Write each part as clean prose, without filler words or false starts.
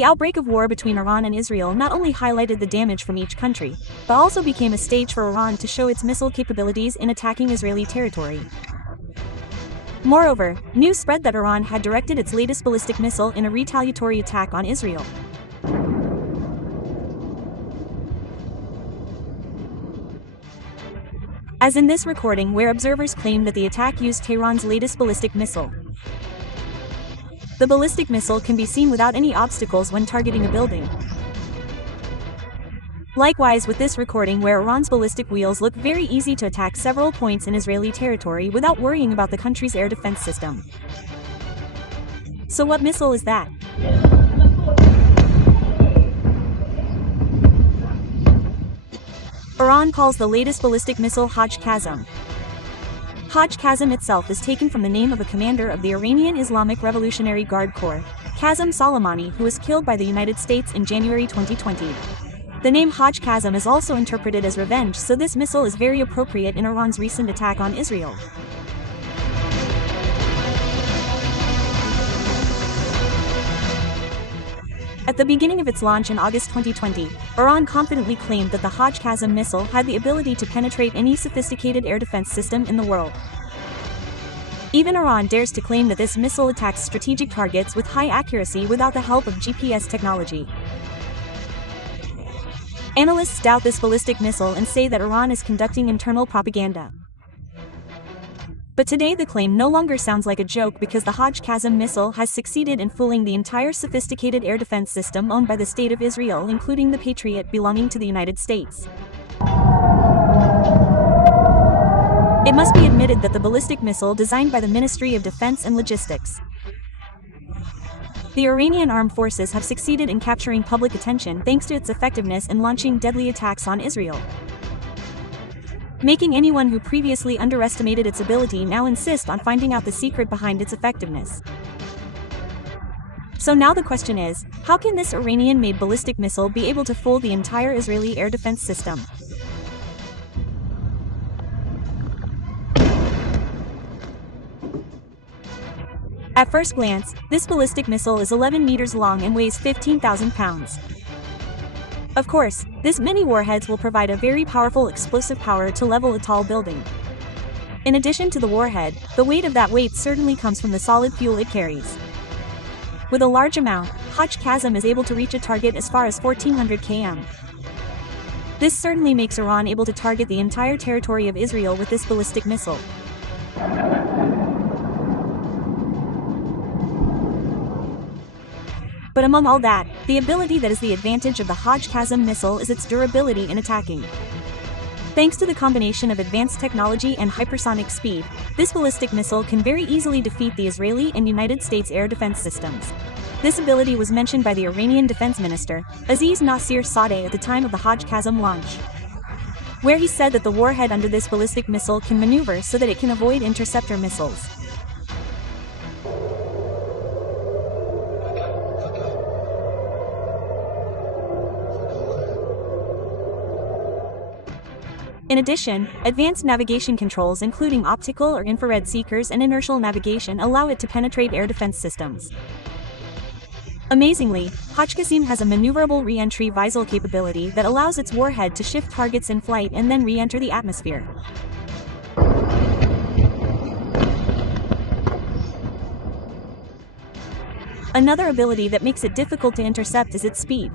The outbreak of war between Iran and Israel not only highlighted the damage from each country, but also became a stage for Iran to show its missile capabilities in attacking Israeli territory. Moreover, news spread that Iran had directed its latest ballistic missile in a retaliatory attack on Israel. As in this recording where observers claim that the attack used Tehran's latest ballistic missile. The ballistic missile can be seen without any obstacles when targeting a building. Likewise with this recording where Iran's ballistic wheels look very easy to attack several points in Israeli territory without worrying about the country's air defense system. So what missile is that? Iran calls the latest ballistic missile HAJ QASSEM. HAJ QASSEM itself is taken from the name of a commander of the Iranian Islamic Revolutionary Guard Corps, Qasem Soleimani, who was killed by the United States in January 2020. The name HAJ QASSEM is also interpreted as revenge, so this missile is very appropriate in Iran's recent attack on Israel. At the beginning of its launch in August 2020, Iran confidently claimed that the HAJ QASSEM missile had the ability to penetrate any sophisticated air defense system in the world. Even Iran dares to claim that this missile attacks strategic targets with high accuracy without the help of GPS technology. Analysts doubt this ballistic missile and say that Iran is conducting internal propaganda. But today the claim no longer sounds like a joke because the HAJ QASSEM missile has succeeded in fooling the entire sophisticated air defense system owned by the State of Israel, including the Patriot belonging to the United States. It must be admitted that the ballistic missile designed by the Ministry of Defense and Logistics. The Iranian armed forces have succeeded in capturing public attention thanks to its effectiveness in launching deadly attacks on Israel, making anyone who previously underestimated its ability now insist on finding out the secret behind its effectiveness. So now the question is, how can this Iranian-made ballistic missile be able to fool the entire Israeli air defense system? At first glance, this ballistic missile is 11 meters long and weighs 15,000 pounds. Of course, this many warheads will provide a very powerful explosive power to level a tall building. In addition to the warhead, the weight of that weight certainly comes from the solid fuel it carries. With a large amount, HAJ QASSEM is able to reach a target as far as 1400 km. This certainly makes Iran able to target the entire territory of Israel with this ballistic missile. But among all that, the ability that is the advantage of the HAJ QASSEM missile is its durability in attacking. Thanks to the combination of advanced technology and hypersonic speed, this ballistic missile can very easily defeat the Israeli and United States air defense systems. This ability was mentioned by the Iranian defense minister, Aziz Nasir Sadeh, at the time of the HAJ QASSEM launch, where he said that the warhead under this ballistic missile can maneuver so that it can avoid interceptor missiles. In addition, advanced navigation controls including optical or infrared seekers and inertial navigation allow it to penetrate air defense systems. Amazingly, HAJ QASSEM has a maneuverable re-entry visal capability that allows its warhead to shift targets in flight and then re-enter the atmosphere. Another ability that makes it difficult to intercept is its speed.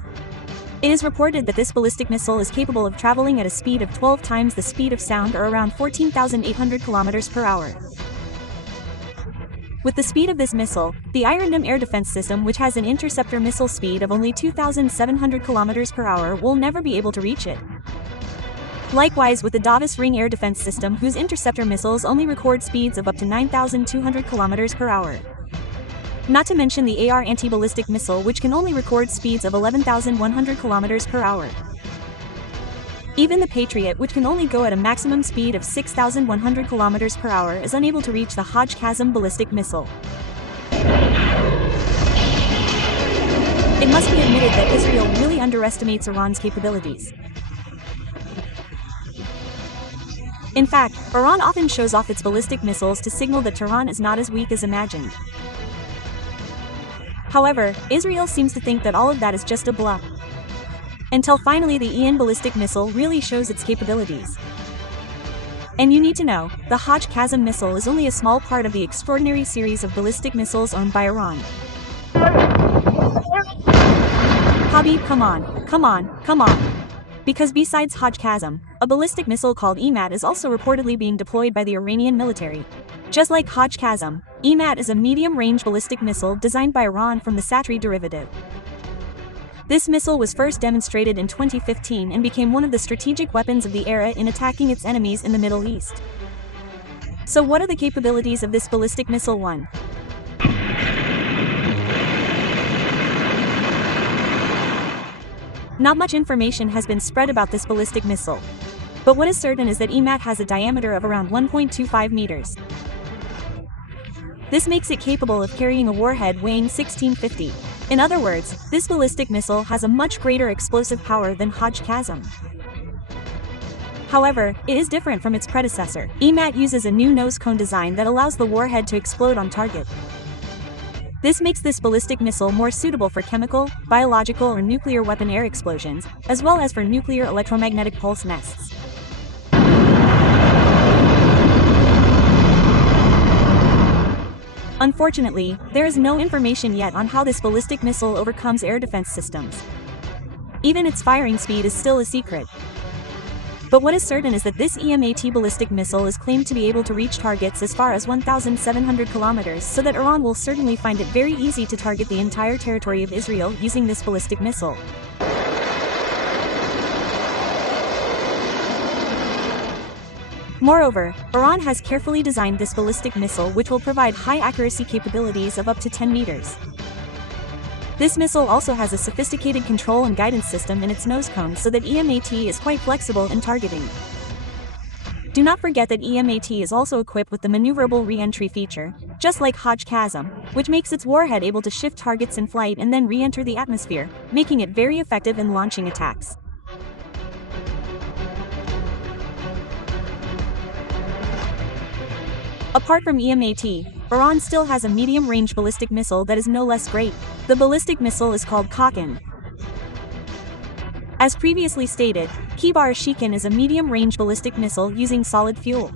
It is reported that this ballistic missile is capable of traveling at a speed of 12 times the speed of sound, or around 14,800 km per hour. With the speed of this missile, the Iron Dome air defense system, which has an interceptor missile speed of only 2,700 km per hour, will never be able to reach it. Likewise with the Davos Ring air defense system, whose interceptor missiles only record speeds of up to 9,200 km per hour. Not to mention the AR anti-ballistic missile, which can only record speeds of 11,100 km per hour. Even the Patriot, which can only go at a maximum speed of 6,100 km per hour, is unable to reach the HAJ QASSEM ballistic missile. It must be admitted that Israel really underestimates Iran's capabilities. In fact, Iran often shows off its ballistic missiles to signal that Tehran is not as weak as imagined. However, Israel seems to think that all of that is just a bluff. Until finally the Iran ballistic missile really shows its capabilities. And you need to know, the HAJ QASSEM missile is only a small part of the extraordinary series of ballistic missiles owned by Iran. Habib, come on, come on, come on. Because besides HAJ QASSEM, a ballistic missile called EMAT is also reportedly being deployed by the Iranian military. Just like HAJ QASSEM, EMAT is a medium-range ballistic missile designed by Iran from the Satri derivative. This missile was first demonstrated in 2015 and became one of the strategic weapons of the era in attacking its enemies in the Middle East. So what are the capabilities of this ballistic missile 1? Not much information has been spread about this ballistic missile. But what is certain is that EMAT has a diameter of around 1.25 meters. This makes it capable of carrying a warhead weighing 1650. In other words, this ballistic missile has a much greater explosive power than HAJ QASSEM. However, it is different from its predecessor. EMAT uses a new nose cone design that allows the warhead to explode on target. This makes this ballistic missile more suitable for chemical, biological or nuclear weapon air explosions, as well as for nuclear electromagnetic pulse nests. Unfortunately, there is no information yet on how this ballistic missile overcomes air defense systems. Even its firing speed is still a secret. But what is certain is that this EMAT ballistic missile is claimed to be able to reach targets as far as 1,700 kilometers, so that Iran will certainly find it very easy to target the entire territory of Israel using this ballistic missile. Moreover, Iran has carefully designed this ballistic missile which will provide high accuracy capabilities of up to 10 meters. This missile also has a sophisticated control and guidance system in its nose cone so that EMAT is quite flexible in targeting. Do not forget that EMAT is also equipped with the maneuverable re-entry feature, just like HAJ QASSEM, which makes its warhead able to shift targets in flight and then re-enter the atmosphere, making it very effective in launching attacks. Apart from EMAT, Iran still has a medium-range ballistic missile that is no less great. The ballistic missile is called Kakan. As previously stated, Kibar-Shikan is a medium-range ballistic missile using solid fuel.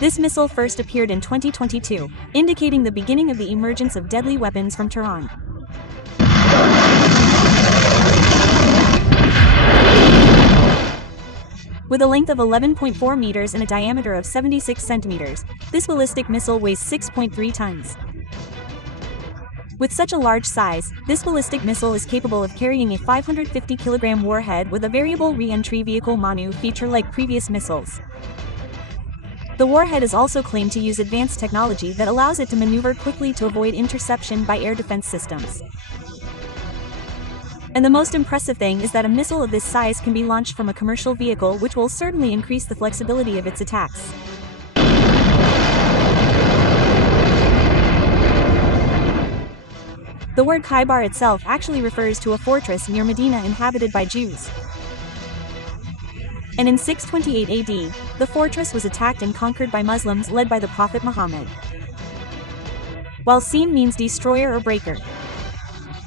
This missile first appeared in 2022, indicating the beginning of the emergence of deadly weapons from Tehran. With a length of 11.4 meters and a diameter of 76 centimeters, this ballistic missile weighs 6.3 tons. With such a large size, this ballistic missile is capable of carrying a 550-kilogram warhead with a variable re-entry vehicle MANU feature like previous missiles. The warhead is also claimed to use advanced technology that allows it to maneuver quickly to avoid interception by air defense systems. And the most impressive thing is that a missile of this size can be launched from a commercial vehicle, which will certainly increase the flexibility of its attacks. The word Khaybar itself actually refers to a fortress near Medina inhabited by Jews. And in 628 AD, the fortress was attacked and conquered by Muslims led by the Prophet Muhammad. While Sin means destroyer or breaker,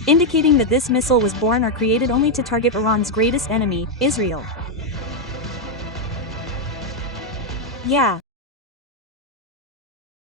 indicating that this missile was born or created only to target Iran's greatest enemy, Israel. Yeah,